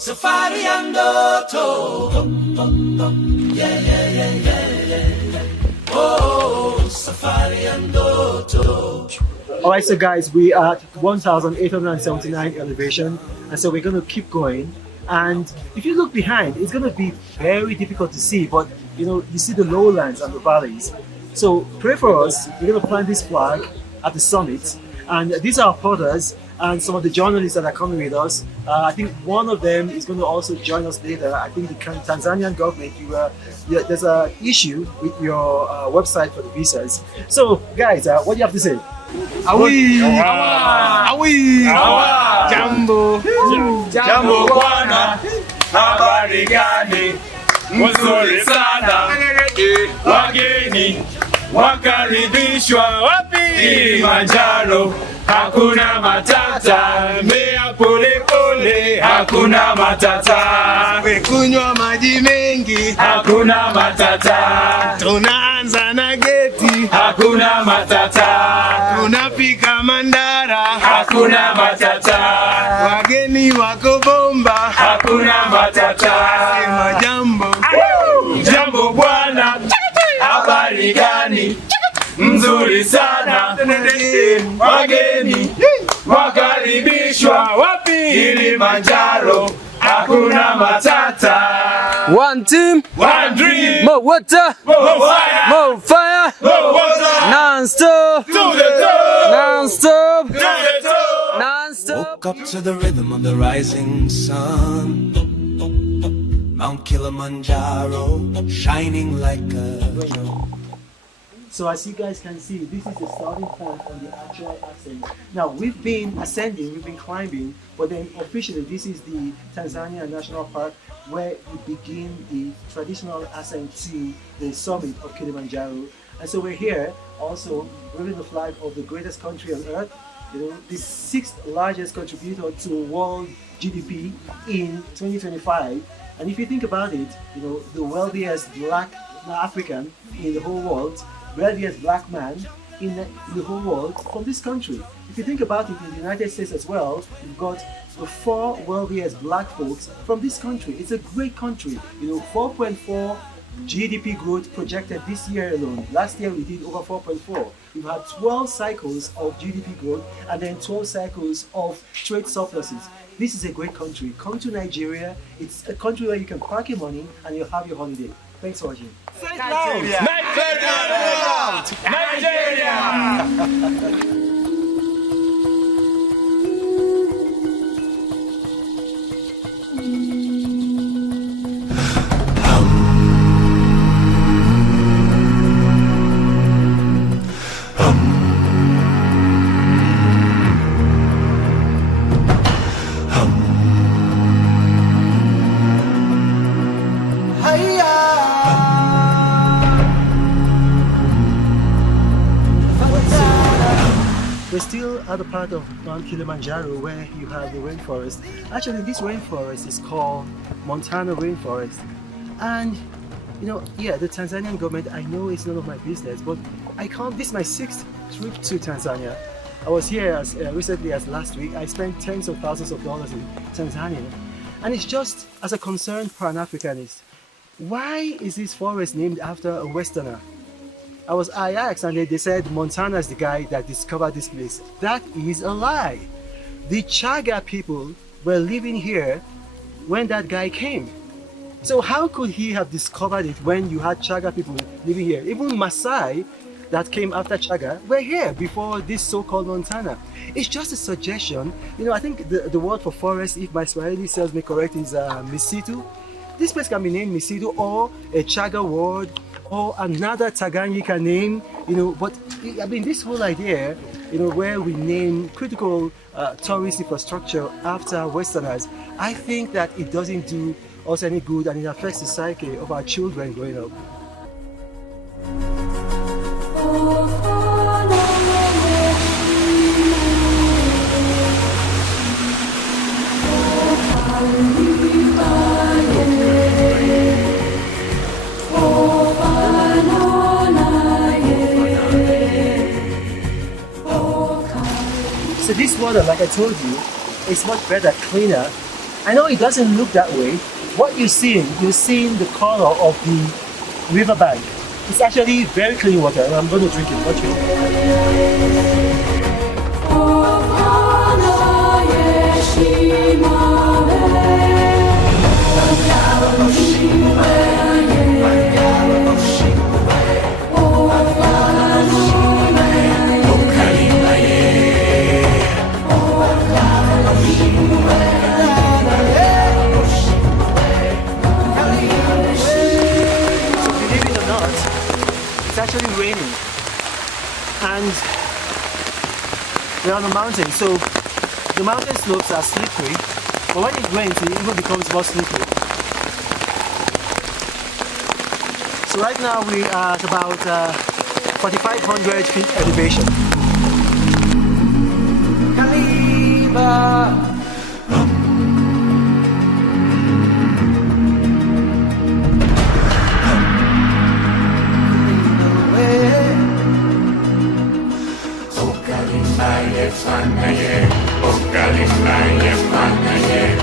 Safari and Auto. Yeah, yeah, yeah, yeah, yeah. Oh, Safari and Auto. Alright, so guys, we are at 1,879 elevation, and so we're going to keep going. And if you look behind, it's going to be very difficult to see, but you see the lowlands and the valleys. So pray for us. We're going to plant this flag at the summit, and these are our porters and some of the journalists that are coming with us. I think one of them is going to also join us later. I think the Tanzanian government, there's an issue with your website for the visas. So guys, what do you have to say? Awi, awi, jambo, jambo bwana, habari gani? Mzuri sana, wageni wakaribishwa wapi? Kilimanjaro, hakuna matata, mea pole pole, hakuna matata. Kunywa maji mengi, hakuna matata. Tunaanza na geti, hakuna matata. Tunafika Mandara, hakuna matata. Wageni wako bomba, hakuna matata. Sema jambo, jambo bwana, habari gani? Mzuri sana, wageni wakaribishwa wapi? Kilimanjaro, hakuna matata. One team, one dream, more water, more fire, more fire, more water, non-stop, to the top, non-stop, to the top, non-stop. Woke up to the rhythm of the rising sun. Mount Kilimanjaro, shining like a... So as you guys can see, this is the starting point on the actual ascent. Now we've been ascending, we've been climbing, but then officially this is the Tanzania National Park where we begin the traditional ascent to the summit of Kilimanjaro. And so we're here also waving the flag of the greatest country on earth, the sixth largest contributor to world GDP in 2025. And if you think about it, the wealthiest black African in the whole world, wealthiest black man in the whole world from this country. If you think about it, in the United States as well, you've got the 4 wealthiest black folks from this country. It's a great country. 4.4 GDP growth projected this year alone. Last year we did over 4.4. We've had 12 cycles of GDP growth and then 12 cycles of trade surpluses. This is a great country. Come to Nigeria. It's a country where you can park your money and you'll have your holiday. Thanks for watching. Nigeria! Nigeria! Nigeria! We're still at the part of Mount Kilimanjaro where you have the rainforest. Actually, this rainforest is called Montana rainforest. And the Tanzanian government, I know it's none of my business, but this is my 6th trip to Tanzania. I was here as recently as last week. I spent tens of thousands of dollars in Tanzania. And it's just as a concerned Pan-Africanist, why is this forest named after a Westerner? I asked and they said Montana is the guy that discovered this place. That is a lie. The Chaga people were living here when that guy came. So how could he have discovered it when you had Chaga people living here? Even Maasai that came after Chaga were here before this so-called Montana. It's just a suggestion. I think the word for forest, if my Swahili serves me correct, is misitu. This place can be named Misitu or a Chaga word or another Tanganyika name, but I mean this whole idea, where we name critical tourist infrastructure after Westerners, I think that it doesn't do us any good and it affects the psyche of our children growing up. So this water, like I told you, is much better, cleaner I know it doesn't look that way. What you're seeing the color of the riverbank. It's actually very clean water, and I'm going to drink it. Watch me. Believe it or not, it's actually raining, and we're on a mountain, so the mountain slopes are slippery, but when it rains it even becomes more slippery. So right now we are at about 4,500 feet elevation. Kaliba. Okalimbaye fanaye, okalimbaye fanaye.